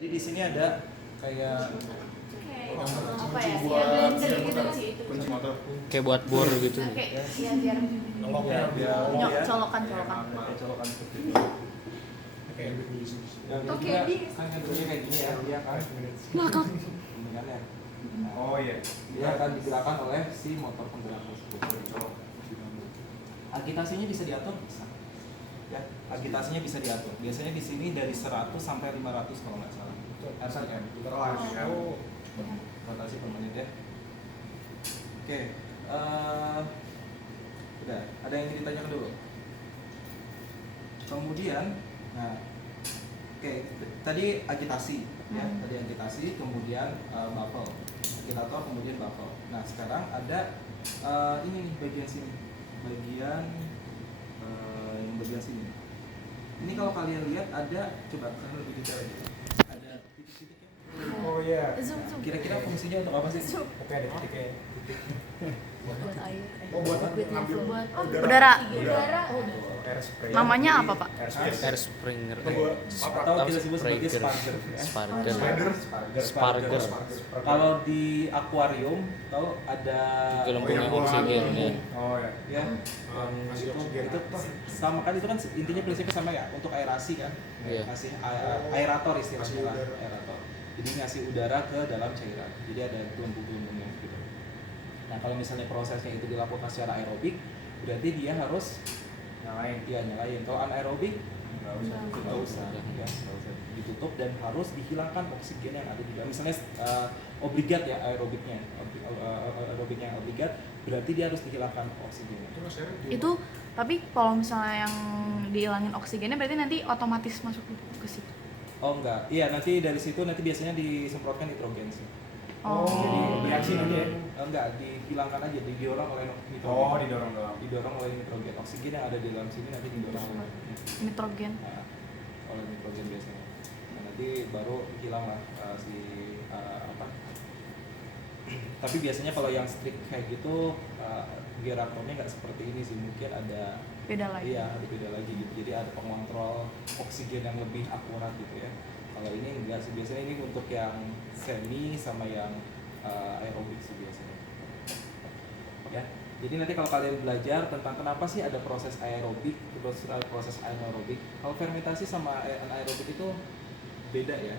Jadi di sini ada kayak apa ya? Ya blender gitu sih itu. Kayak buat bor gitu. Kayak ya biar colokan. kayak colokan seperti ini. Yang Oke, juga di kan bentuknya kayak gini ya, dia kan Ngakak. pembentukannya. Oh iya. Dia akan digerakkan oleh si motor penggerak tersebut. Agitasinya bisa diatur, bisa. Ya, agitasinya bisa diatur. Biasanya di sini dari 100 sampai 500 kalau nggak salah. RPM. Oh. Rotasi per menit ya. Oke, udah. Ada yang ingin ditanyakan dulu? Kemudian, nah, oke, tadi agitasi, ya, tadi agitasi, kemudian baffle, agitator, kemudian baffle. Nah, sekarang ada ini nih bagian sini, bagian yang bagian sini. Ini kalau kalian lihat ada, coba kalian lebih detail lagi. Ada titik-titiknya. Oh iya. zoom. Kira-kira fungsinya untuk apa sih? Oke, ada titiknya. Buat air. Oh, buat ngambil Buat Udara. udara. air spray. Namanya apa, Pak? Air springer. Atau kita sebut sebagai sparger. Sparger. Kalau di akuarium, tahu ada Gelembung oksigen ya. Oh iya. ya, Ngasih oksigen. itu sama kan, itu kan intinya prinsipnya sama ya, untuk aerasi kan, Iya. ngasih aerator istilahnya lah, aerator. Jadi ngasih udara ke dalam cairan. Jadi ada gelembung-gelembungnya gitu. Nah kalau misalnya prosesnya itu dilakukan secara aerobik, berarti dia harus nyalain. Kalau anaerobik nggak usah, ya, nggak usah ditutup dan harus dihilangkan oksigen yang ada di dalam. Misalnya obligat ya aerobiknya, aerobiknya obligat, berarti dia harus dihilangkan oksigennya. Itu tapi kalau misalnya yang dihilangin oksigennya berarti nanti otomatis masuk ke situ. Oh enggak, iya nanti dari situ nanti biasanya disemprotkan nitrogen sih. Oh. Jadi reaksi nanti ya? Enggak, dihilangkan aja, didorong oleh nitrogen. Oh, didorong doang. Didorong oleh nitrogen. Oksigen yang ada di dalam sini nanti didorong oleh Nitrogen. oleh nitrogen biasanya. Nah, nanti baru hilang lah tapi biasanya kalau yang strict kayak gitu gearboxnya nggak seperti ini sih, mungkin ada Beda lagi. Iya, ada beda lagi gitu. Jadi ada pengontrol oksigen yang lebih akurat gitu ya. Kalau ini enggak sih, biasanya ini untuk yang semi sama yang aerobik sih biasanya. Ya. Jadi nanti kalau kalian belajar tentang kenapa sih ada proses aerobik, proses anaerobik. Kalau fermentasi sama anaerobik itu beda ya.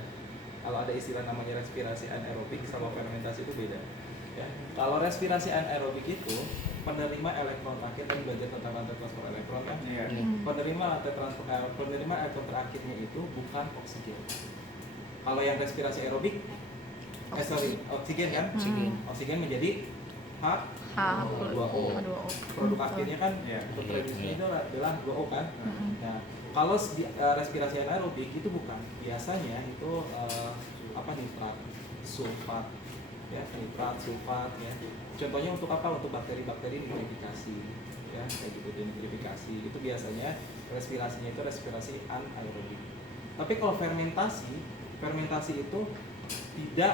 Kalau ada istilah namanya respirasi anaerobik sama fermentasi itu beda. Ya. Kalau respirasi anaerobik itu penerima elektron terakhir, dan belajar tentang rantai transport elektron kan? Iya. Penerima elektron terakhirnya itu bukan oksigen. Kalau yang respirasi aerobik, oksigen kan? Oksigen menjadi H2O. Produk akhirnya kan untuk tradisinya itu adalah 2O kan? Nah, kalau respirasi anaerobik itu bukan. Biasanya itu nitrat, sulfat, ya, nitrat, sulfat, ya. Contohnya untuk apa? Untuk bakteri-bakteri nitrifikasi, ya, kayak gitu, denitrifikasi. Itu biasanya respirasinya itu respirasi anaerobik. Tapi kalau fermentasi itu tidak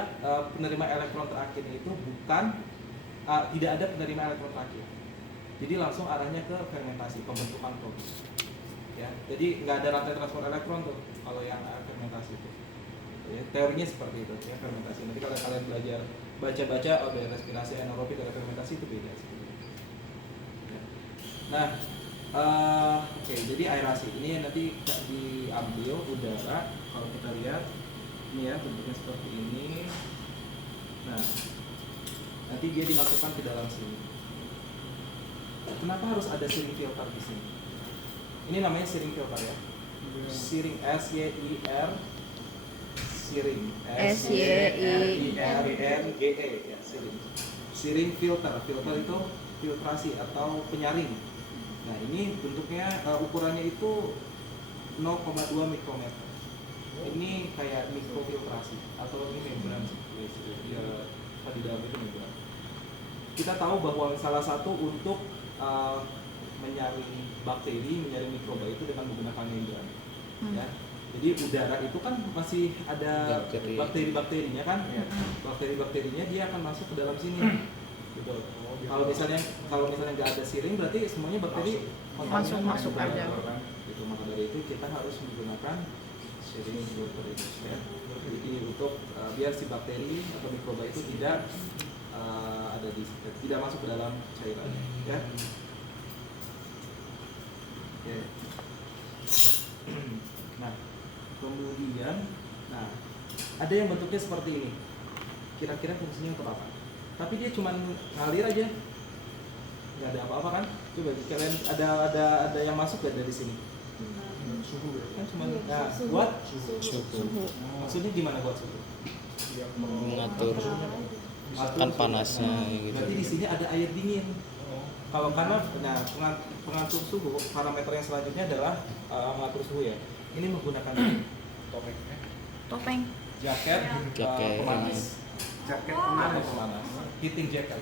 penerima elektron terakhirnya itu bukan tidak ada penerima elektron terakhir. Jadi langsung arahnya ke fermentasi, pembentukan produk. Ya, jadi nggak ada rantai transport elektron tuh kalau yang fermentasi itu. Ya, teorinya seperti itu ya, fermentasi. Nanti kalau kalian belajar baca-baca ada respirasi anaerobik, ada fermentasi, itu beda sebenarnya. Ya. Nah, oke, jadi aerasi ini nanti diambil udara. Kalau kita lihat ini ya, bentuknya seperti ini. Nah, nanti dia dimasukkan ke dalam sini. Kenapa harus ada searing filter di sini? Ini namanya searing filter ya. Searing, S-Y-I-R, searing, S-Y-I-R-I-N-G-E ya, searing. Searing filter itu filtrasi atau penyaring. Nah ini bentuknya, ukurannya itu 0,2 mikrometer. Ini kayak mikrofiltrasi atau ini membran sih. Di dalam itu membran. Kita tahu bahwa salah satu untuk menyaring bakteri, menyaring mikroba itu dengan menggunakan membran. Ya. Jadi udara itu kan masih ada bakteri-bakterinya kan? Bakteri-bakterinya dia akan masuk ke dalam sini. Gitu. Kalau misalnya nggak ada searing, berarti semuanya bakteri masuk aja. Gitu. Maka dari itu kita harus menggunakan searing filter ini. Ya. biar si bakteri atau mikroba itu tidak tidak masuk ke dalam cairan, ya. Oke. Nah, kemudian, ada yang bentuknya seperti ini. Kira-kira fungsinya untuk apa? Tapi dia cuma ngalir aja, nggak ada apa-apa kan? Coba kalian ada yang masuk gak dari sini? Suhu Kan cuma Suhu. buat Suhu. maksudnya gimana buat suhu? Mengatur kan panasnya gitu. Berarti di sini ada air dingin. Kalau karena pengatur suhu, parameter yang selanjutnya adalah mengatur suhu ya. Ini menggunakan Topeng. jaket, Jaket. pemanas. jaket Pemanas. Heating jacket.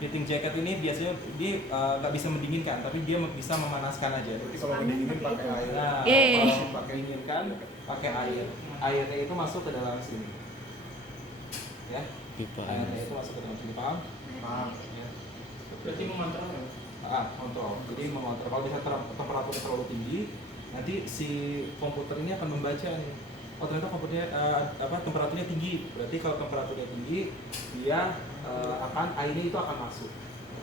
Heating jacket ini biasanya dia nggak bisa mendinginkan, tapi dia bisa memanaskan aja. Berarti kalau mendingin pakai air. Nah, Yeay. kalau pakai dinginkan, pakai air. Airnya itu masuk ke dalam sini. Ya, Pipa. airnya itu masuk ke dalam sini, paham? Paham. Ya. Berarti mengontrol. Kontrol. Jadi mengontrol. Kalau bisa temperaturnya terlalu tinggi, nanti si komputer ini akan membaca nih. Oh ternyata komputernya temperaturnya tinggi. Berarti kalau temperaturnya tinggi, dia airnya itu akan masuk.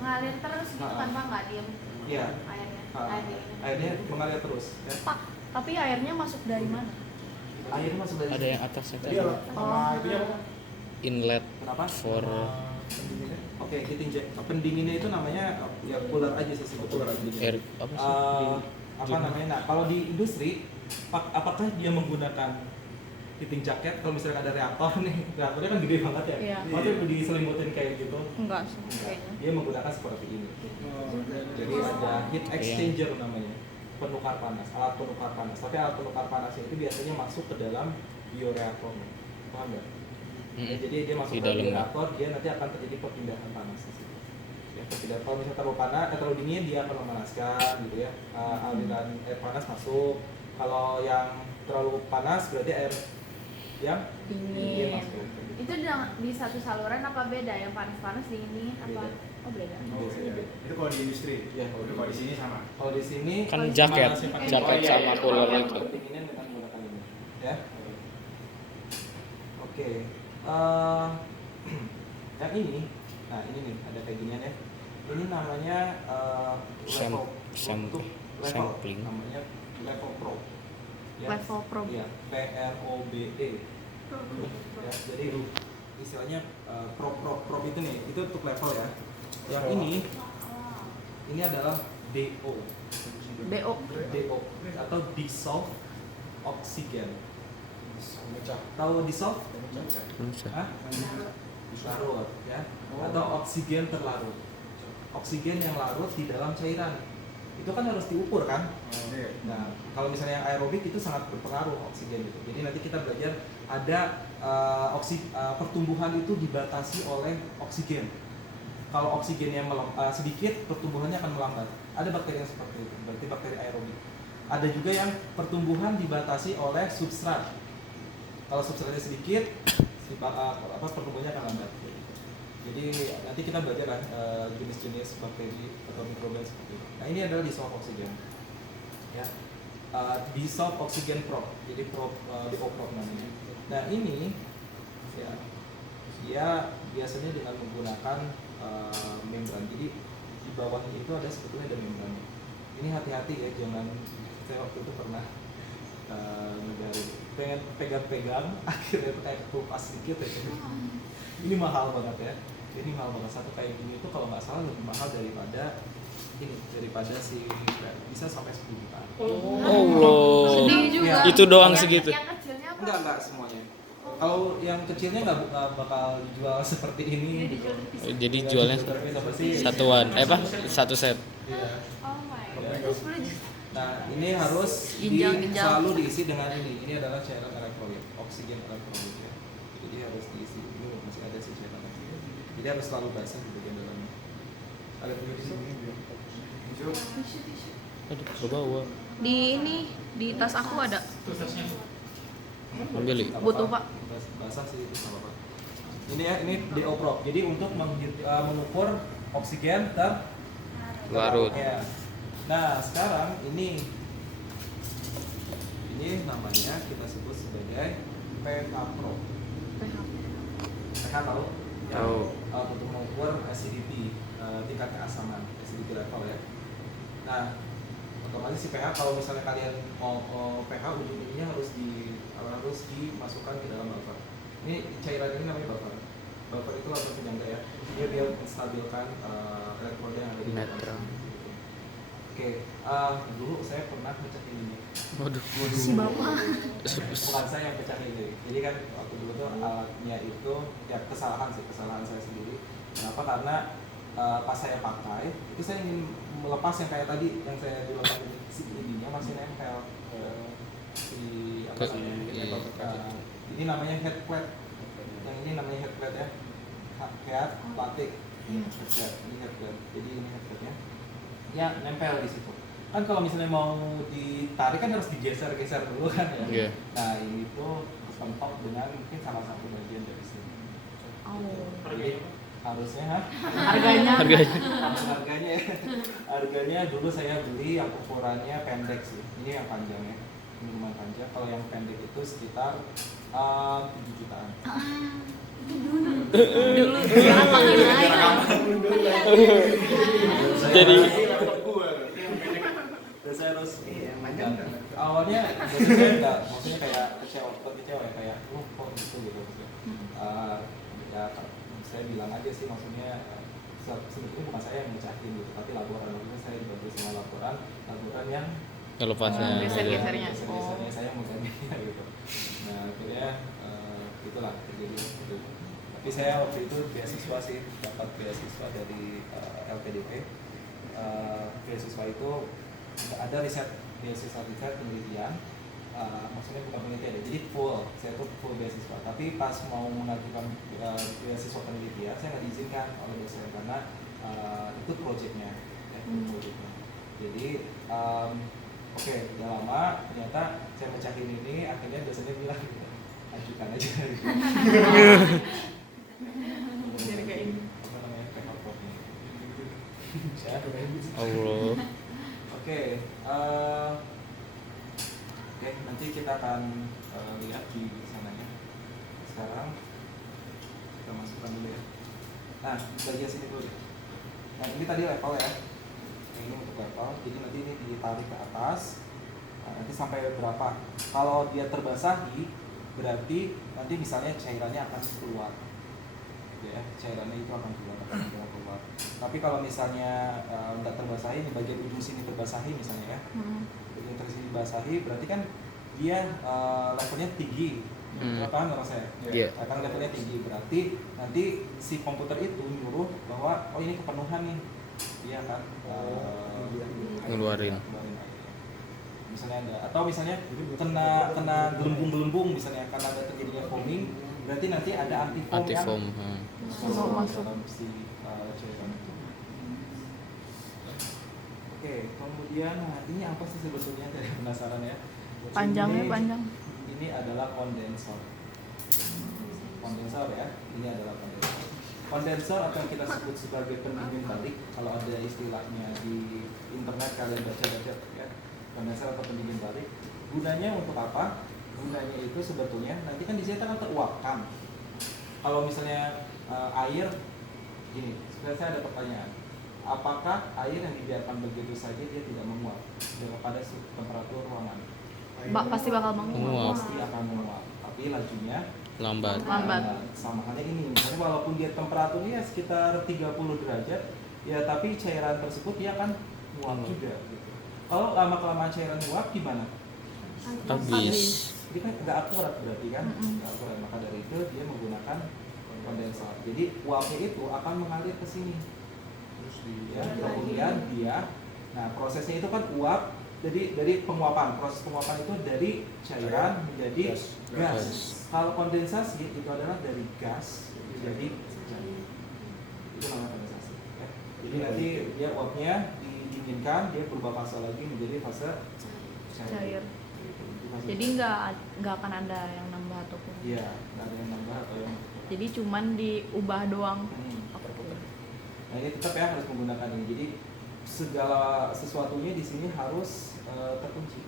Ngalir terus gitu kan Pak, nggak diem Iya. airnya. Airnya mengalir terus. Ya. Pak, tapi airnya masuk dari mana? Airnya masuk dari Ada sini. yang atasnya Jadi kan sama itunya apa? inlet Kenapa? for Pendinginnya. Oke, heating jacket. Pendinginnya itu namanya ya cooler aja sih sebetulnya. air apa sih? Apa namanya? Nah, kalau di industri, apakah dia menggunakan heating jacket? Kalau misalnya ada reaktor nih, reaktornya kan gede banget ya. Iya. Maksudnya diselimutin kayak gitu. Enggak sih kayaknya. Dia menggunakan seperti ini. Oh, Jadi ada heat exchanger namanya, penukar panas, alat penukar panas. Tapi alat penukar panasnya itu biasanya masuk ke dalam bioreaktor. Paham nggak? Ya, jadi dia masuk Di ke dalam. bioreaktor, dia nanti akan terjadi perpindahan panas di situ. Ya, perpindahan. Kalau misalnya terlalu panas, terlalu dingin, dia akan memanaskan, gitu ya. Aliran air panas masuk. Kalau yang terlalu panas, berarti air yang Dingin. masuk. Itu di satu saluran apa beda? Yang panas-panas dingin apa? Beda. Oh beda. Biasanya beda. Itu kalau di industri. Ya, Kalau di sini sama. Kalau di sini Kan Kalau jaket, panasnya pakai jaket oil, sama cooler yang itu. pendinginnya dengan menggunakan ini, ya. Oke, yang ini, nah ini nih ada kayak ginian ya. Ini namanya level untuk level, sampling. namanya level pro. Ya. Level probe. Iya, PROBE. Ya, jadi istilahnya probe itu nih, itu untuk level ya. Yang ini adalah DO. DO. DO atau dissolve oxygen. Pecah. Tahu dissolve? Bisa. Hah? Larut ya. Atau oksigen terlarut. Oksigen yang larut di dalam cairan. Itu kan harus diukur kan? Iya. Nah, kalau misalnya yang aerobik itu sangat berpengaruh oksigen itu. Jadi nanti kita belajar ada pertumbuhan itu dibatasi oleh oksigen. Kalau oksigennya sedikit, pertumbuhannya akan melambat. Ada bakteri yang seperti itu, berarti bakteri aerobik. Ada juga yang pertumbuhan dibatasi oleh substrat. Kalau substratnya sedikit, pertumbuhannya akan lambat. Jadi nanti kita belajar kan jenis-jenis bakteri atau mikroba seperti itu. Nah ini adalah dissolved oxygen. Ya, dissolved oxygen probe. Jadi probe DO probe namanya. Nah ini ya dia biasanya dengan menggunakan membran. Jadi di bawahnya itu ada sebetulnya ada membran. Ini hati-hati ya, jangan. Saya waktu itu pernah pengen pegang-pegang, akhirnya itu kayak ketupas sedikit ya. Ini mahal banget ya. Ini mahal banget, satu kayak gini itu kalau nggak salah lebih mahal daripada si bisa sampai 10 juta. Allah. Sedih juga. Ya. Itu doang Yang- segitu. Yang kecilnya apa? Enggak semuanya. Kalau yang kecilnya nggak bakal dijual seperti ini. Gitu. Jadi jualnya Tapi apa sih? satuan, satu set. Iya. Oh my god. Terus beli Nah, ini harus Ginjal-ginjal. selalu diisi dengan ini. Ini adalah cairan elektrolit, oksigen elektrolit ya. Jadi harus diisi. Ini masih ada sih cairannya. Jadi harus selalu basah di bagian dalamnya. Ada punya di sini. Hijau. tisu. Aduh, ke bawah. Di ini di tas aku ada. Ambil yuk. Butuh, Pak. Basah sih itu sama Pak. Ini ya, ini DO probe. Jadi untuk mengukur oksigen Larut. Ya. Nah, sekarang ini namanya kita sebut sebagai pH Pro. pH tahu? Tahu. Untuk mengukur acidity, tingkat keasaman, acidity level ya. Nah, otomatis si pH kalau misalnya kalian mau pH ujung-ujungnya harus dimasukkan ke dalam buffer. Ini cairan ini namanya buffer. Buffer itu lapisan penyangga ya. Dia biar menstabilkan elektroda yang ada di dalam. Netral. Oke, dulu saya pernah pecah ini. Waduh. Si bapak. Bukan saya yang pecah ini. Jadi kan waktu dulu tuh alatnya itu ya kesalahan saya sendiri. Kenapa? Karena pas saya pakai itu saya ingin melepas yang kayak tadi yang saya dilepas si ininya masih nempel ke si apa Ke namanya ini namanya head plate, yang ini namanya head plate ya, head plastik head plate, ini head plate, jadi ini head plate nya ya nempel di situ kan. Kalau misalnya mau ditarik kan harus digeser-geser dulu kan ya. Iya. Nah ini tuh mentok dengan mungkin salah satu bagian dari sini. Jadi harusnya Harganya. harganya ya. Harganya dulu saya beli yang ukurannya pendek sih. Ini yang panjang ya. Ini lumayan panjang. Kalau yang pendek itu sekitar 7 jutaan. Dulu sekarang panggil aja. Jadi Dan saya harus panjang. awalnya saya enggak, maksudnya kayak kecewa ya, kayak kok gitu. Ya saya bilang aja sih, maksudnya sebetulnya bukan saya yang mecahin gitu, tapi laporan waktu saya dibantu sama laporan yang kelepasnya. Geser-gesernya. geser-gesernya saya mau gantinya gitu. Nah akhirnya itulah terjadi gitu. Tapi saya waktu itu beasiswa sih, dapat beasiswa dari LPDP. Beasiswa itu ada beasiswa riset penelitian. Maksudnya bukan penelitian ya, jadi saya tuh full beasiswa. Tapi pas mau mengajukan beasiswa penelitian, saya nggak diizinkan oleh dosen karena itu proyeknya, proyeknya. Jadi oke, udah lama ternyata saya mecahin ini, akhirnya dosennya bilang ajukan aja. Jadi kayak ini. Apa namanya, pH Pro ini. Saya Allah. Oke, nanti kita akan lihat di sananya. Sekarang kita masukkan dulu ya. Nah, bagian sini dulu. Nah, ini tadi level ya. Ini untuk level. Jadi nanti ini ditarik ke atas. Nah, nanti sampai berapa? Kalau dia terbasahi, berarti nanti misalnya cairannya akan keluar. Ya, cairannya itu akan keluar. Tapi kalau misalnya nggak terbasahi, di bagian ujung sini terbasahi misalnya ya, bagian sini basahi, berarti kan dia levelnya tinggi, paham nggak mas saya? Iya. Akan levelnya tinggi, berarti nanti si komputer itu nyuruh bahwa oh ini kepenuhan nih, dia akan Ngeluarin. airnya. Misalnya ada, atau misalnya kena gelembung misalnya karena ada terjadinya foaming, berarti nanti ada antifoam Antifoam. yang Masuk. dalam si cairan itu. Oke, kemudian ini apa sih sebetulnya, dari penasaran ya? Panjangnya Ini- panjang. Ini adalah kondensor. Kondensor ya, ini adalah kondensor. Kondensor atau yang kita sebut sebagai pendingin balik, kalau ada istilahnya di internet kalian baca-baca ya. Kondensor atau pendingin balik. Gunanya untuk apa? Gunanya itu sebetulnya nanti kan di sini kan teruapkan. Kalau misalnya air gini, sebenarnya saya ada pertanyaan. Apakah air yang dibiarkan begitu saja dia tidak menguap kepada temperatur ruangan? Pasti bakal menguap. Pasti akan menguap, tapi lajunya Lambat. sama halnya ini. Misalnya walaupun dia temperaturnya sekitar 30 derajat, ya tapi cairan tersebut dia akan menguap juga. Gitu. Kalau lama-kelamaan cairan menguap gimana? Habis. Jadi kan nggak akurat berarti kan? Nggak akurat. Maka dari itu dia menggunakan kondensor. Jadi uapnya itu akan mengalir ke sini. Ya, kemudian dia, nah prosesnya itu kan uap, jadi dari penguapan, proses penguapan itu dari cairan menjadi gas. Kalau kondensasi itu adalah dari gas menjadi cair. Itu namanya kondensasi. Ya. Jadi nanti dia uapnya didinginkan, dia berubah fase lagi menjadi fase Cair. Itu fase Jadi nggak akan ada yang nambah ataupun. iya, nggak ada yang nambah atau yang Jadi cuman diubah doang. terputar. Nah ini tetap ya harus menggunakan ini. Jadi segala sesuatunya di sini harus terkunci,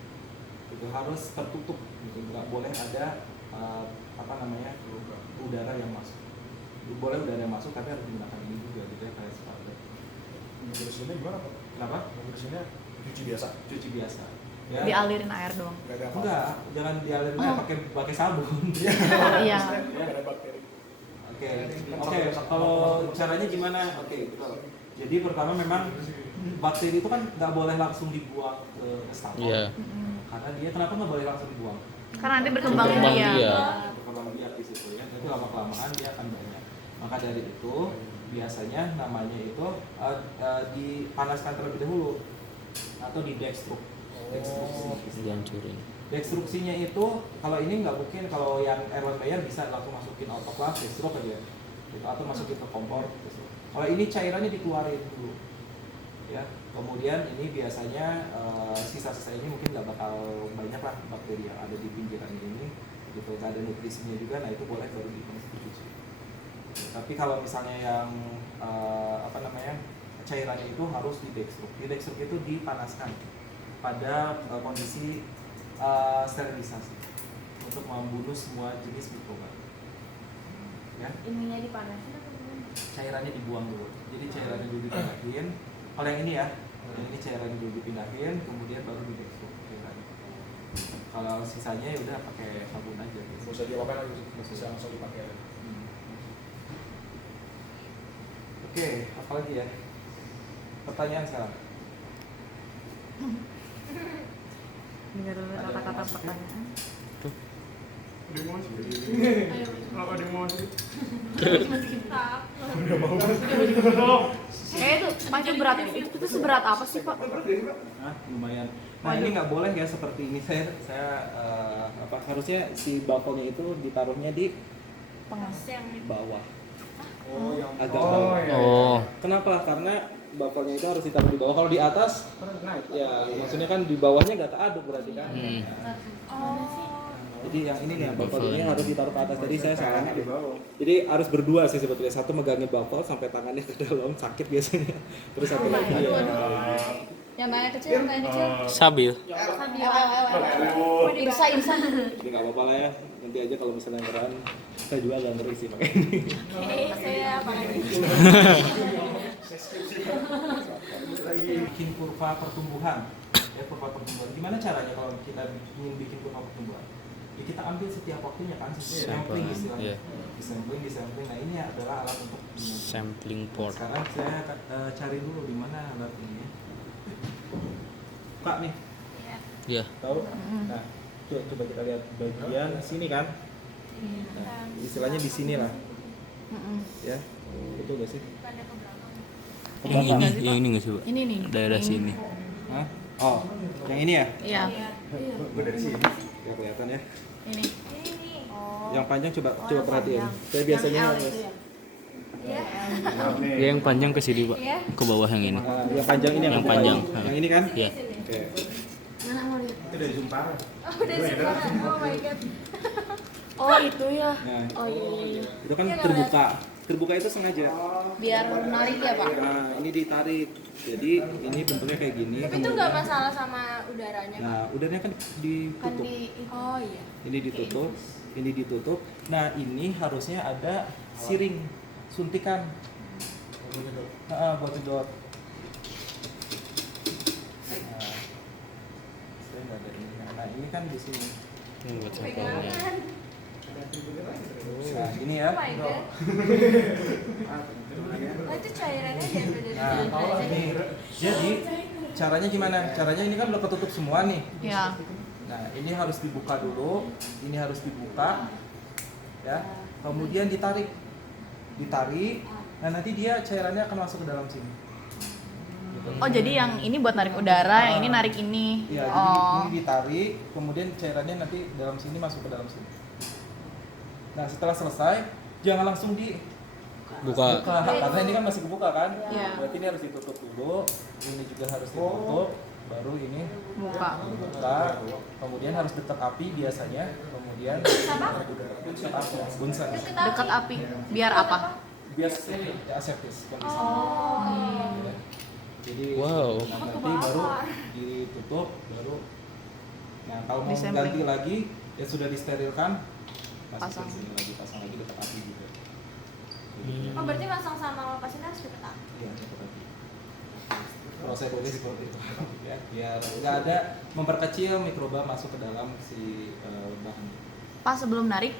gitu, harus tertutup, gitu. Nggak boleh ada apa namanya udara yang masuk. Boleh udara yang masuk tapi harus menggunakan ini juga gitu ya, kayak spouter. Bersihinnya gimana Pak? Kenapa? Bersihinnya cuci biasa. Cuci biasa. Ya. Dialirin air doang. Gak ada apa. Enggak, jangan dialirin air, pakai sabun. Iya. Gak ada bakteri. Oke, kalau caranya gimana? Oke, betul. Jadi pertama memang bakteri itu kan nggak boleh langsung dibuang ke wastafel. Iya. Karena dia kenapa nggak boleh langsung dibuang? Karena nanti berkembang Berkembang biak. biak. Berkembang biak di situ ya. Nanti lama kelamaan dia akan banyak. Maka dari itu biasanya namanya itu dipanaskan terlebih dahulu atau di dextrose. Dihancurin. Destruksinya itu kalau ini nggak mungkin, kalau yang Erwan Mayer bisa langsung masukin autoclave, dextrose aja gitu, atau masukin ke kompor gitu. Kalau ini cairannya dikeluarin dulu ya, kemudian ini biasanya sisa-sisa ini mungkin nggak bakal banyak lah bakteri yang ada di pinggiran ini gitu, nggak ada nutrisinya juga, nah itu boleh baru dicuci. Tapi kalau misalnya yang cairannya itu harus di dextrose itu dipanaskan pada kondisi sterilisasi untuk membunuh semua jenis mikroba. Ya, Ininya dipanasin atau gimana? cairannya dibuang dulu. Jadi cairannya dulu dipindahin. Kalau yang ini ya, yang ini cairannya dulu dipindahin, kemudian baru di dextrose cairannya. Kalau sisanya ya udah pakai sabun aja. Gak usah diapain lagi, bisa langsung dipakai. Oke, apa lagi ya? Pertanyaan sekarang. Dengar dulu kata-kata pertanyaan. Demonstrasi. Ayo. Apa demonstrasi? Tak. Udah mau. Itu macam berat itu seberat apa sih Pak? Hah, lumayan. Nah ini nggak boleh ya seperti ini. Saya harusnya si baffle-nya itu ditaruhnya di Tengah. Yang bawah. Oh, yang Agak oh, bawah. iya. Oh. Kenapa? Karena baffle-nya itu harus ditaruh di bawah. Kalau di atas, ya maksudnya kan di bawahnya nggak keaduk berarti kan. Jadi yang ini nih, baffle ini harus ditaruh ke atas. Jadi saya salah. di bawah. Jadi harus berdua sih sebetulnya. Satu megangin baffle sampai tangannya ke dalam, sakit biasanya. Terus satu lagi ya. Yang tangan kecil, yang tangan kecil. Sabil. Irsa. Jadi nggak apa-apa lah ya. Nanti aja kalau misalnya keren, saya juga agak ngeri sih pakai ini. Saya apa lagi? Bikin kurva pertumbuhan. Ya, kurva pertumbuhan. Gimana caranya kalau kita ingin bikin kurva pertumbuhan? Ya, kita ambil setiap waktunya kan, sampling istilahnya. Iya. Disampling. Nah ini adalah alat untuk Sampling port. Sekarang saya cari dulu di mana alat ini. Kak nih, Iya. tahu? Nah, coba kita lihat bagian sini kan. Nah, istilahnya di sini lah. Ya, betul gak sih? Yang ini nggak sih Pak? Ini nih. Daerah sini. Hah? Oh, yang ini ya? Iya. Gue dari sini. Ya kelihatan ya. Ini. Yang panjang coba perhatiin. Saya biasanya Yang L harus. itu ya. Ya, yang panjang ke sini Pak. Ke bawah yang ini. Yang panjang ini Yang panjang. Yang ini kan? Iya. Oke. Mana mau lihat? Itu dari Zumpara. Udah sekarang. Oh my god. Oh itu ya. Nah, Oh iya. itu kan terbuka. Terbuka itu sengaja. Biar menarik ya Pak. Nah, ini ditarik. Jadi ini bentuknya kayak gini. Tapi itu nggak masalah sama udaranya Pak. Nah, udaranya kan Kan ditutup. Oh iya. Ini ditutup. Ini ditutup. Nah, ini harusnya ada siring suntikan. Buat jedot. Nah, saya nggak ada ini. Nah, ini kan di sini. Ini buat sampelnya. Nah, ini ya. Oh my god. Oh itu cairannya diambil dari Nah, dalam aja. ini. Jadi caranya gimana? Caranya ini kan udah ketutup semua nih. Ya. Nah, ini harus dibuka dulu. Ini harus dibuka. Ya. Kemudian ditarik. Nah, nanti dia cairannya akan masuk ke dalam sini. Gitu. Oh jadi yang ini buat narik udara, yang ini narik ini. Iya, jadi Oh. ini ditarik, kemudian cairannya nanti dalam sini masuk ke dalam sini. Nah, setelah selesai, jangan langsung Buka. karena ini kan masih kebuka kan? Iya. Berarti ini harus ditutup dulu, ini juga harus ditutup, baru ini Buka. buka, kemudian harus dekat api biasanya, kemudian dekat api, bunsen, Dekat api. Biar apa? biar aseptis kondisi. Oh. Ya. Jadi Wow. nanti baru ditutup, baru. Nah kalau mau Disampling. ganti lagi ya sudah disterilkan, masuk Pasang. ke sini lagi, pasang lagi dekat api juga. Oh berarti masang sama pasien harus deket api. Iya, dekat api. Prosedurnya seperti itu ya, biar nggak ada memperkecil mikroba masuk ke dalam si bahan. Pas sebelum narik,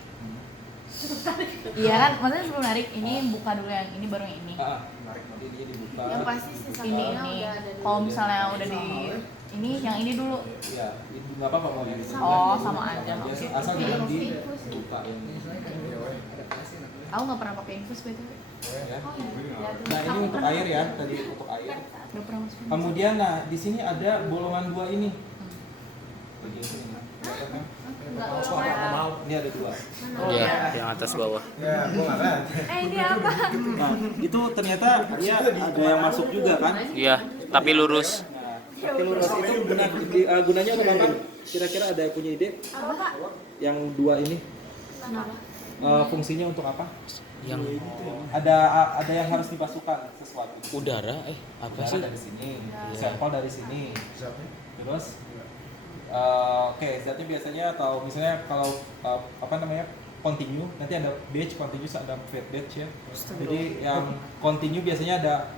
iya kan, maksudnya sebelum narik ini buka dulu yang ini baru yang ini. Menarik nanti dia dibuka. Yang pasti sih Ini sampingnya ini. udah ada. Kalau misalnya udah di ini, yang ini dulu. Iya, nggak apa-apa mau yang itu. Oh, sama aja. Asal jangan dibuka yang ini. Aku nggak pernah pakai infus betul. Ya. Oh iya. Nah ini untuk air ya, tadi untuk air. Udah pernah masukin. Kemudian nah di sini ada bolongan buah ini. Bagian sini. Enggak mau. Ini ada 2. Iya, yang atas bawah. Ya, gua nggak kan. Ini apa? Nah itu ternyata dia ada yang masuk juga kan. Iya, tapi lurus. Nah, tapi lurus itu gunanya untuk apa? Kira-kira ada yang punya ide? Apa Pak? Yang 2 ini Kenapa? fungsinya untuk apa? Yang Ada yang harus dibasuhkan sesuatu. udara, apa Udara sih? dari sini, sampel dari sini. Terus oke, zatnya biasanya atau misalnya kalau apa namanya continue, nanti ada batch continuous, ada fat batch ya. Jadi yang continue biasanya ada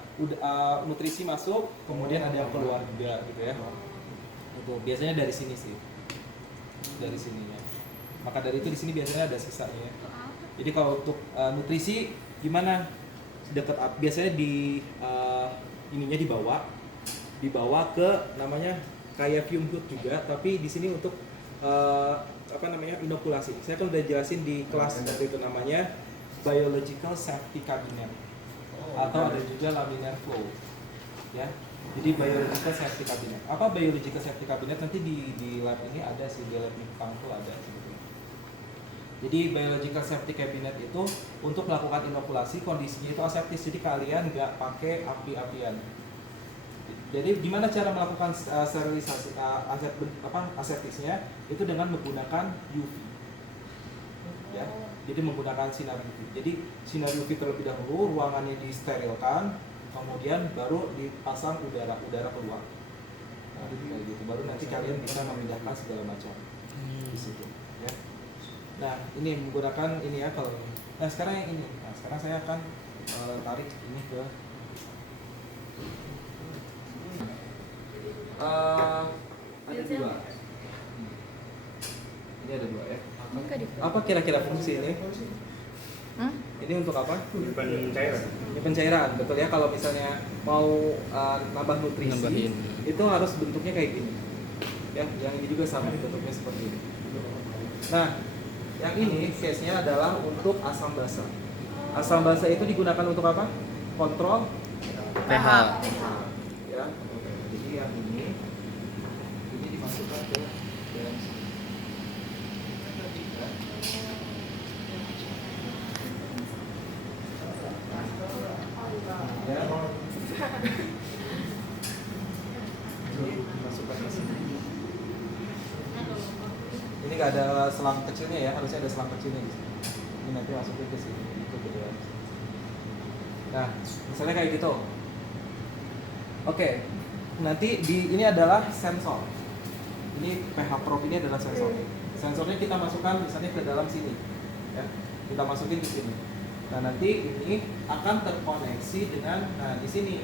nutrisi masuk, kemudian ada yang keluar juga gitu ya. Itu biasanya dari sini sih, dari sininya. Maka dari itu di sini biasanya ada sisanya. Jadi kalau untuk nutrisi gimana? Biasanya di ininya dibawa ke namanya kayak fume hood juga, tapi di sini untuk apa namanya inokulasi. Saya kan udah jelasin di kelas waktu itu namanya biological safety cabinet atau ada juga laminar flow ya. Jadi biological safety cabinet. Apa biological safety cabinet? Nanti di lab ini ada sih, di lab Mipang tuh ada sebetulnya. Jadi biological safety cabinet itu untuk melakukan inokulasi, kondisinya itu aseptis, jadi kalian nggak pakai api-apian. Jadi gimana cara melakukan sterilisasi aseptisnya? Itu dengan menggunakan UV. Ya, jadi menggunakan sinar UV. Jadi sinar UV terlebih dahulu, ruangannya disterilkan, kemudian baru dipasang udara keluar. Nah, kayak gitu. Baru nanti kalian bisa memindahkan segala macam di situ. Ya. Nah, ini menggunakan ini ya kalau ini. Nah, sekarang yang ini. Nah, sekarang saya akan tarik ini ke ada 2. Ini ada 2 ya. Apa kira-kira fungsi ini? Ini untuk apa? Pencairan. Ini pencairan, betul ya. Kalau misalnya mau nambah nutrisi, Nambahin. itu harus bentuknya kayak gini. Ya, yang ini juga sama, bentuknya seperti ini. Nah, yang ini case-nya adalah untuk asam basa. Asam basa itu digunakan untuk apa? Kontrol pH. ya. Jadi yang ini dimasukkan ke dalam sini. Ya. Dimasukkan ke sini. Ini nggak ada selang kecilnya ya, harusnya ada selang kecilnya di sini. Ini nanti masukin ke sini, itu ke dalam. Nah, misalnya kayak gitu. Oke, nanti ini adalah sensor. Ini pH probe ini adalah sensor. Sensornya kita masukkan misalnya ke dalam sini, ya. Kita masukin ke sini. Nah, nanti ini akan terkoneksi dengan, nah di sini.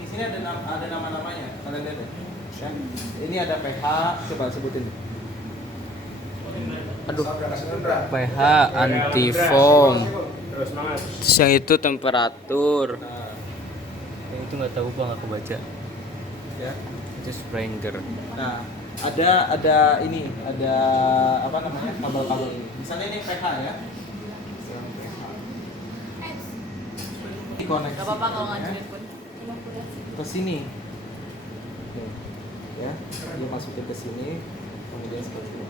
Di sini ada nama-namanya. Kalian lihat ya. Ya. Ini ada pH, coba sebutin. Aduh, pH, antifoam. Terus semangat. Terus yang itu temperatur. Nah, Yang itu nggak tahu bang, aku baca. ya. Itu Springer. Nah, ada ini, ada apa namanya? Kabel-kabel ini. Misalnya ini pH ya. Dikoneksi. Gak apa-apa kalau ngancurin pun. Ke sini. Oke. Ya, dia masukin ke sini, kemudian seperti itu.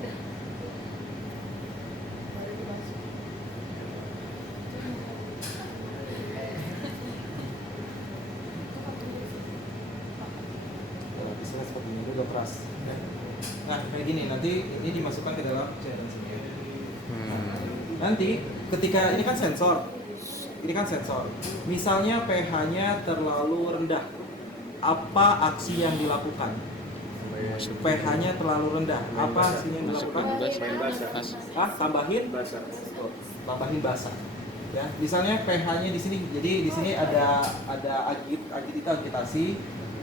Bisa seperti ini, udah keras. Nah, kayak gini, nanti ini dimasukkan ke dalam cairan sini. Nanti ketika ini kan sensor, misalnya pH-nya terlalu rendah, apa aksi yang dilakukan? pH-nya terlalu rendah. Apa hasilnya yang dilakukan? Main basah. Tambahin Basah. tambahin basah. Ya, misalnya pH-nya di sini. Jadi di sini ada agitasi.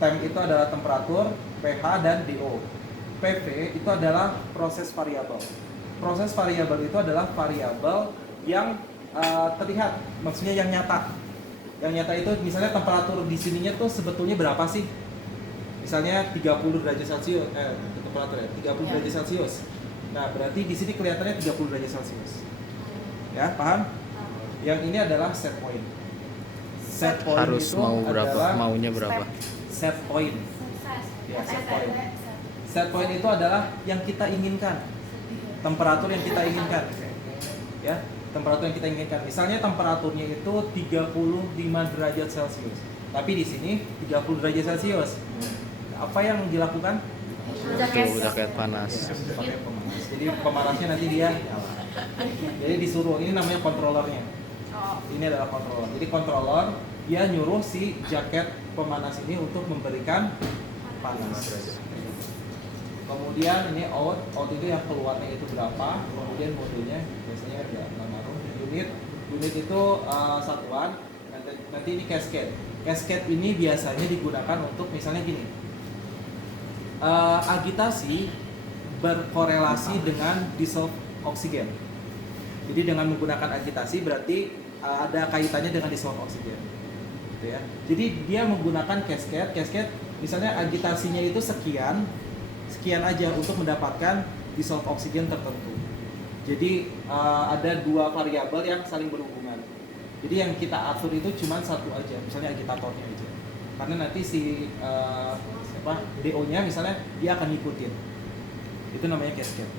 Temp itu adalah temperatur, pH dan DO. PV itu adalah proses variabel. Proses variabel itu adalah variabel yang terlihat, maksudnya yang nyata. Yang nyata itu misalnya temperatur di sininya tuh sebetulnya berapa sih? Misalnya 30 derajat Celcius, temperatur ya, 30 derajat Celcius. Nah, berarti di sini kelihatannya 30 derajat Celcius. Ya, paham? Yang ini adalah set point. Set point Harus itu mau berapa? adalah Maunya berapa? set point. Ya, set point. Set point itu adalah yang kita inginkan. Temperatur yang kita inginkan. Ya, temperatur yang kita inginkan. Misalnya temperaturnya itu 35 derajat Celcius. Tapi di sini 30 derajat Celcius. Apa yang dilakukan? Jaket panas. Pakai pemanas. Jadi pemanasnya nanti dia nyala. Jadi disuruh, ini namanya controllernya. Ini adalah controller. Jadi controller dia nyuruh si jaket pemanas ini untuk memberikan panas. Kemudian ini out itu yang keluarnya itu berapa, kemudian modenya biasanya ada naruh unit itu satuan, nanti ini cascade. Cascade ini biasanya digunakan untuk misalnya gini, agitasi berkorelasi dengan dissolved oksigen. Jadi dengan menggunakan agitasi berarti ada kaitannya dengan dissolved oksigen, gitu ya. Jadi dia menggunakan cascade misalnya agitasinya itu sekian aja untuk mendapatkan dissolved oksigen tertentu. Jadi ada dua variabel yang saling berhubungan. Jadi yang kita atur itu cuma satu aja, misalnya agitatornya aja. Karena nanti si DO-nya misalnya dia akan ngikutin. Itu namanya cascade.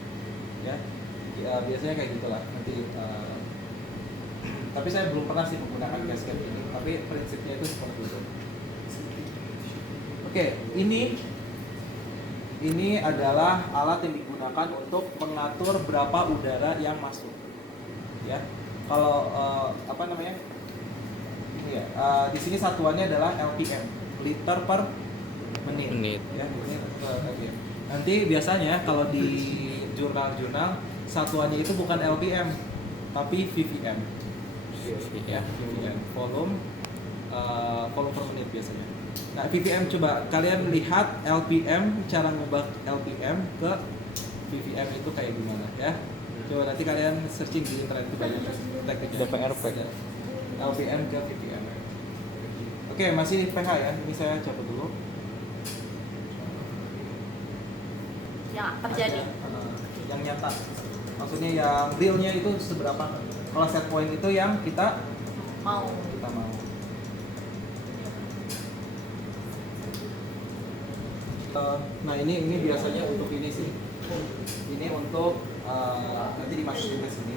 Ya, biasanya kayak gitulah. Nanti tapi saya belum pernah sih menggunakan cascade ini, tapi prinsipnya itu seperti itu. Oke, ini adalah alat yang digunakan untuk mengatur berapa udara yang masuk. Ya, kalau di sini satuannya adalah LPM, liter per menit. Ya, ini LPM. Nanti biasanya kalau di jurnal-jurnal satuannya itu bukan LPM, tapi VVM. Ya, VVM, volume per menit biasanya. Nah, VVM coba kalian lihat LPM, cara ngubah LPM ke VVM itu kayak gimana ya. Coba nanti kalian searching di internet itu banyak tekniknya. DPRP. LPM ke VVM. Oke, masih pH ya. Ini saya cabut dulu. Yang terjadi. Yang nyata. Maksudnya yang realnya itu seberapa? Kalau set point itu yang kita mau. Nah ini biasanya untuk ini sih. Ini untuk nanti dimasukin ke sini.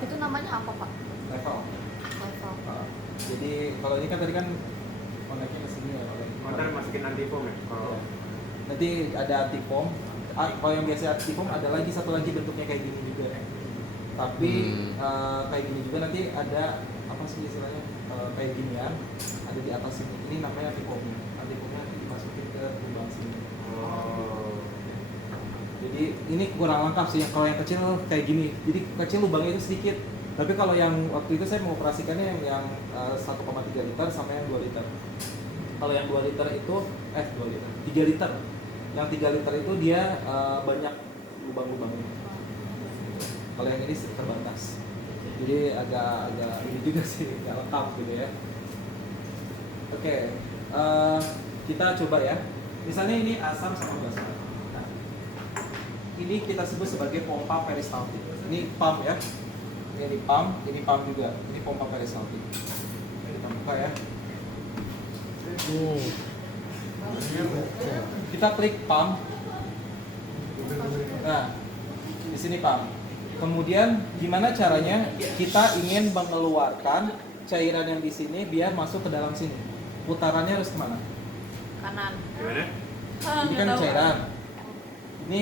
Itu namanya apa, Pak? Level. Jadi kalau ini kan tadi kan koneknya ke sini ya. Ntar masukin antifoam ya? Oh. Nanti ada antifoam. Kalau yang biasa antifoam ada lagi satu lagi bentuknya kayak gini juga. Tapi kayak gini juga nanti ada apa sih istilahnya kayak ginian ada di atas sini. Ini namanya antifoamnya. Antifoamnya dimasukin ke lubang sini. Jadi ini kurang lengkap sih. Kalau yang kecil kayak gini. Jadi kecil lubangnya itu sedikit. Tapi kalau yang waktu itu saya mengoperasikannya yang 1,3 liter sama yang 2 liter. Kalau yang 2 liter itu 2 liter, 3 liter. Yang 3 liter itu dia banyak lubang-lubangnya. Kalau yang ini terbatas. Jadi agak ini juga sih, agak lengkap gitu ya. Oke, kita coba ya. Misalnya ini asam sama basa. Nah, ini kita sebut sebagai pompa peristaltik. Ini pump ya. Ini pump juga. Ini pompa peristaltik. Kita buka ya. Kita klik pump. Nah, di sini pump. Kemudian gimana caranya kita ingin mengeluarkan cairan yang di sini biar masuk ke dalam sini? Putarannya harus kemana? Kanan. Gimana? Ini kan cairan. Ini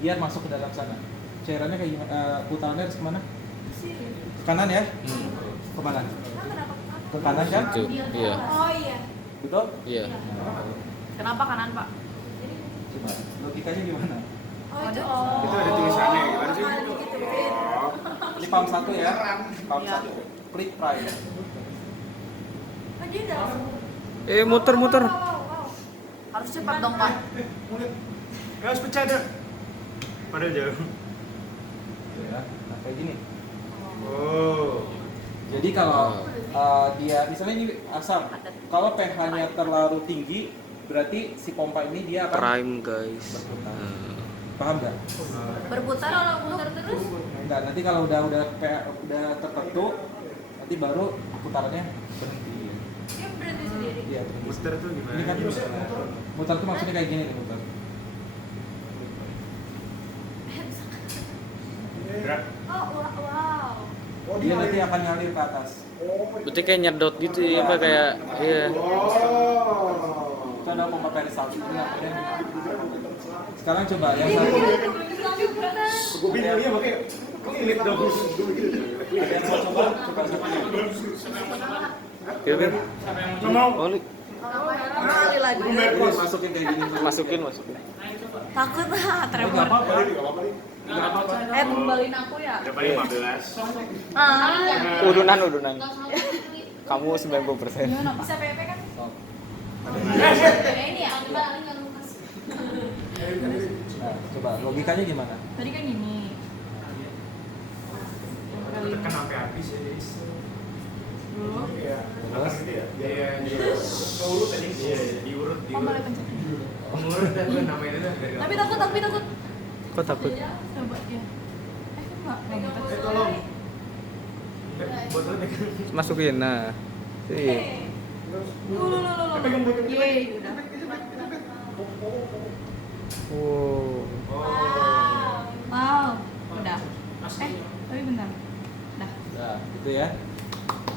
biar masuk ke dalam sana. Cairannya kayak gimana? Putarannya harus kemana? Ke kanan ya? Kemana? Ke kanan kan? Itu, iya. Oh iya. Betul? Iya. Kenapa kanan, Pak? Coba logikanya gimana? Oh itu Itu ada tulisannya gimana sih? gitu, Fit. Oh. Ini pump 1 ya. Pump Ya. 1. Klik prime. Oh dia udah langsung. Muter. Wow. Harus cepat dong Pak. Gak harus pecah dah. Padahal jauh. Gitu ya. Nah, kayak gini. Oh. Jadi kalau dia misalnya ini asam, kalau pH-nya terlalu tinggi, berarti si pompa ini dia akan Prime guys. berputar. Paham nggak? Berputar kalau putar terus. Enggak, nanti kalau udah tertentu, nanti baru putarannya berhenti. Dia berhenti sendiri. Iya, berhenti. Booster tuh gimana? Ini kan muter. Muter tuh maksudnya kayak gini nih muter. Gerak. Oh wow. Dia nanti akan ngalir ke atas. Berarti kayak nyedot gitu ya apa kayak iya. Itu ada pompa peristaltik ini namanya. Sekarang coba yang satu. Gue bilang iya makanya. Kok ilit dong? Ada yang mau coba? Coba satu. Iya, Bil. Nggak mau. Oh, Kali lagi. Masukin kayak gini. masukin. Takut lah Oh, tremor. nggak apa-apa. Nggak apa-apa. Tumbalin aku ya. Dapat 15. Ah. Udunan. Kamu 90%. Bisa PP kan? Oh. Ini ya. Nah, coba logikanya gimana? Tadi kan gini. Tekan sampai habis ya jadi. Dulu. Terus Iya, diurut aja. Iya, diurut. Oh boleh pencet. Mengurut dan gue namain itu. Tapi takut. Kok takut? Coba ya. Enggak gitu. Tolong. Botolnya Masukin. Nah. Iya. Yeay, udah. Oh. Wow, udah. Tapi bentar. Dah. nah, gitu ya.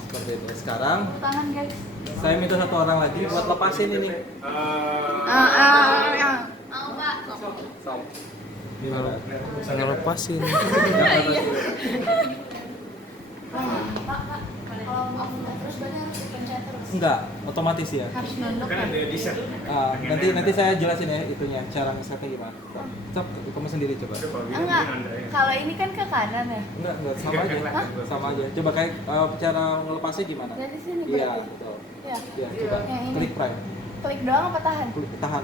Seperti itu. Sekarang Tangan guys. saya minta satu orang lagi buat lepasin ini. Mau Pak. Gimana? Ngelepasin. Pak. Kalau mau putar terus berarti harus dipencet terus. Enggak, otomatis ya. Harus nunduk. kan ada di set. Nanti saya jelasin ya itunya, cara ngesetnya gimana. Cep, kamu sendiri coba. Enggak. Kalau ini kan ke kanan ya. Enggak, sama aja. Hah? Sama aja. Coba kayak cara ngelepasnya gimana? Dari sini Iya, berarti. betul. Ya. Iya, coba Yang ini. klik prime. Klik doang apa tahan? Klik tahan.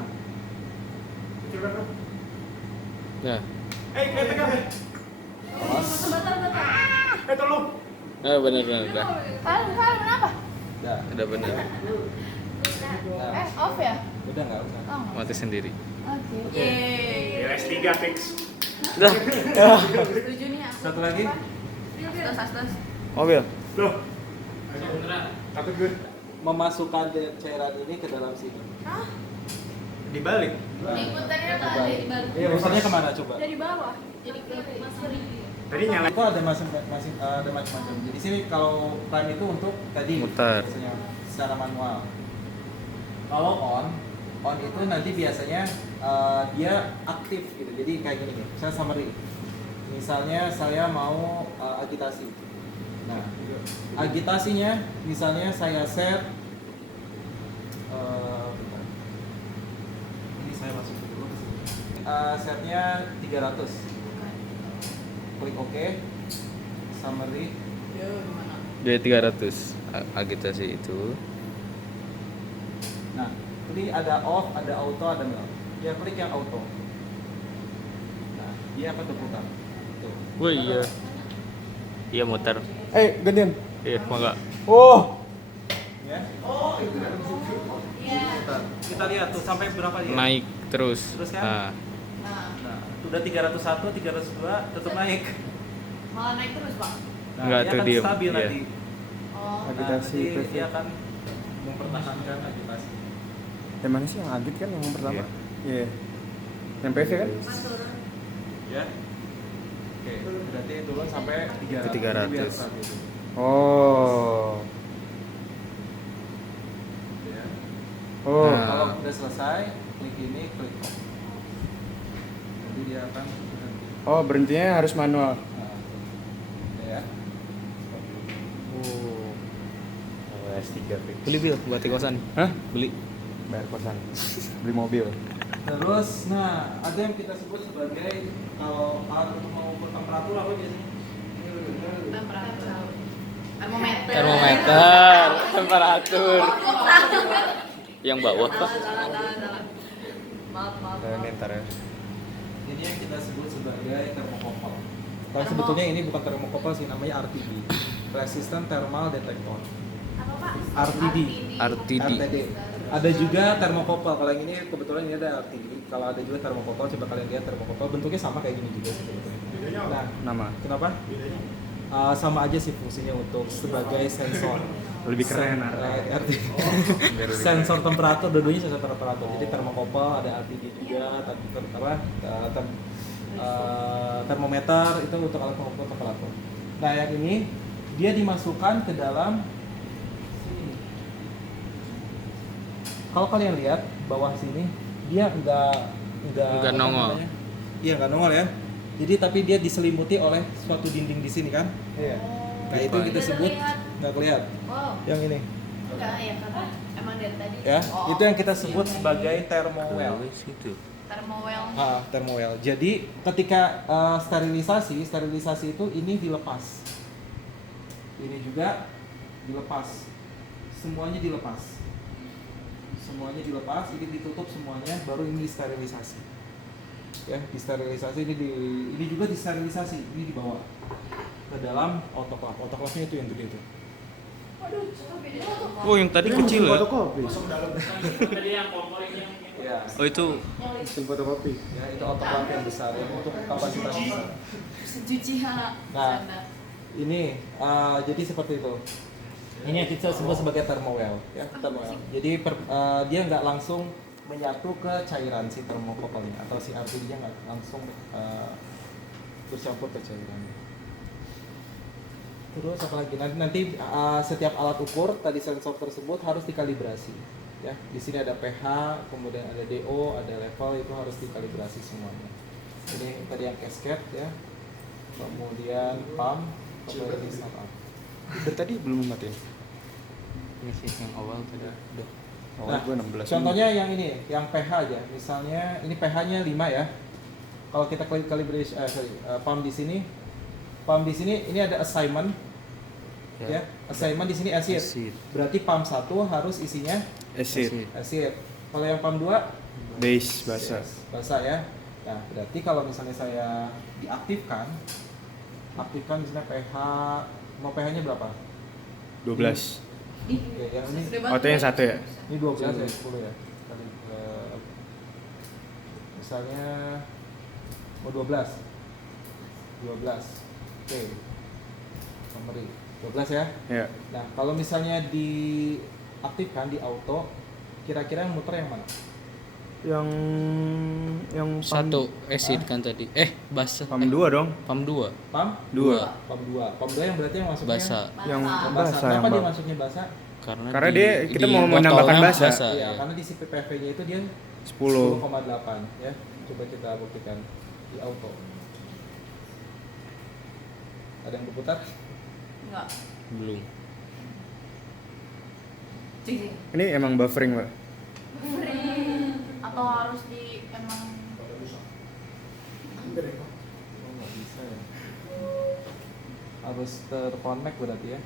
Ya. Tekan. Awas. Tolong. Benar udah. Kalian kenapa? Udah Benar. Nah, Off ya? udah enggak usah. Oh. Mati sendiri. Oke. Yeay. Ya S3 fix. Dah. Setuju nih aku. Satu lagi. Astos. Mobil. Loh. Takut gue. Memasukkan cairan ini ke dalam sini. Dibalik. Nah, Diputarnya kebalik. balik. Iya, maksudnya kemana coba? Dari bawah. Jadi ke masker. Tadi nyala. Itu ada ada macam-macam. Jadi sini kalau prime itu untuk tadi Muter. biasanya secara manual. Kalau on itu nanti biasanya dia aktif gitu. Jadi kayak gini nih. Saya summary. Misalnya saya mau agitasi. Nah, agitasinya misalnya saya set bentar. Ini saya masukin dulu. Setnya 300. Klik OK, summary. Jadi 300 agitasi itu. Nah, ini ada off, ada auto, ada nol. Ya klik yang auto. Nah, dia akan berputar. Tuh. Wah iya. Iya muter. Gantian. Iya, mangga. Oh. Ya. Putar. Kita lihat tuh sampai berapa dia? Naik terus. Terus kan? Nah, Nah, udah 301, 302 tetap naik. Malah naik terus, Pak. Nah, Enggak, dia tuh akan diem. stabil Iya. nanti. Oh. Agitasi dia akan mempertahankan agitasi. Yang mana sih yang agit kan yang pertama? Iya. Iya. Yang PV kan? Ya. Oke, berarti turun sampai 300. Ke 300. Jadi biar stabil. Oh. Ya. Oh. Nah. Kalau udah selesai, klik ini, klik off. Nanti dia akan berhenti. Oh, berhentinya harus manual. Nah, ya. Seperti itu. oh. S3 beli bil buat di kosan. Hah? Beli. Bayar kosan. Beli mobil. Terus, nah ada yang kita sebut sebagai kalau alat untuk mengukur temperatur apa biasanya? Temperatur. Termometer. Termometer, temperatur. Yang bawah Pak. Maaf. Ini ntar ya. Ini yang kita sebut sebagai termokopel. Kalau sebetulnya ini bukan termokopel sih, namanya RTD, Resistant Thermal Detector. Apa Pak? RTD. RTD. RTD. Ada juga termokopel. Kalau yang ini kebetulan ini ada RTD. Kalau ada juga termokopel, coba kalian lihat termokopel bentuknya sama kayak gini juga sebetulnya. Nah, Nama. kenapa? Sama aja sih fungsinya untuk sebagai sensor. Lebih keren. RTD. Sensor temperatur, dua-duanya sensor temperatur. Jadi termokopel ada RTD juga, termometer itu untuk alat pengukur temperatur. Nah, yang ini dia dimasukkan ke dalam sini. Kalau kalian lihat bawah sini, dia enggak nongol. Iya, enggak nongol ya. Jadi tapi dia diselimuti oleh suatu dinding di sini kan? Iya. Nah, itu yang kita sebut nggak kelihatan. Wow. Yang ini. Enggak ya karena emang dari tadi. Ya, itu yang kita sebut sebagai thermowell. Situ. Termowel. Thermowell. Jadi ketika sterilisasi itu ini dilepas. Ini juga dilepas. Semuanya dilepas. Ini ditutup semuanya, baru ini disterilisasi. Ya, disterilisasi ini juga disterilisasi, ini dibawa ke dalam autoclave. Autoclave-nya itu yang gede itu. Oh, yang tadi kecil ya? Fotokopi. Ya. Oh, itu Mesin fotokopi. Ya, itu autoclave yang besar yang untuk kapasitas besar. Secuci ha. Nah, ini jadi seperti itu. Ini yang kita sebut sebagai thermowell, ya, thermowell. Jadi dia nggak langsung menyatu ke cairan si termokopelnya atau si RTD-nya nggak langsung bercampur ke cairan. Terus apa lagi? Nanti setiap alat ukur tadi sensor tersebut harus dikalibrasi. Ya, di sini ada pH, kemudian ada DO, ada level, itu harus dikalibrasi semuanya. Ini tadi yang cascade ya, kemudian pump, kemudian di startup. Dari tadi belum matiin. ini sih yang awal tadi. Udah. Nah, Gua 16. contohnya yang ini, yang pH aja. Misalnya ini pH-nya 5 ya. Kalau kita calibration pump di sini ini ada assignment. Ya, assignment di sini acid. Berarti pump 1 harus isinya Acid. acid. Kalau yang pump 2 Base basah. basah ya. Nah, berarti kalau misalnya saya aktifkan di sini pH, mau pH-nya berapa? 12. Oke, yang ini Yang satu ya? ini 12 ya, 10 ya. Kali misalnya mau 12. Oke. Summary 12 ya. Ya. Nah, kalau misalnya diaktifkan di auto, kira-kira yang muter yang mana? Yang Satu acid kan tadi. Basah. Pam 2 dong. Pam 2. Pump 2. Pump 2. Pump 2 yang berarti yang masuknya Basah. Yang basah. basah yang Kenapa dia bang. masuknya basah? Karena dia kita mau menambahkan botolnya basah. Iya, ya. karena di si PPV-nya itu dia 10. 10,8 ya. Coba kita buktikan di auto. Ada yang berputar? Enggak. Belum. Cing. Ini emang buffering, Pak. Atau harus di emang Oh, nggak bisa ya. Harus terconnect berarti ya.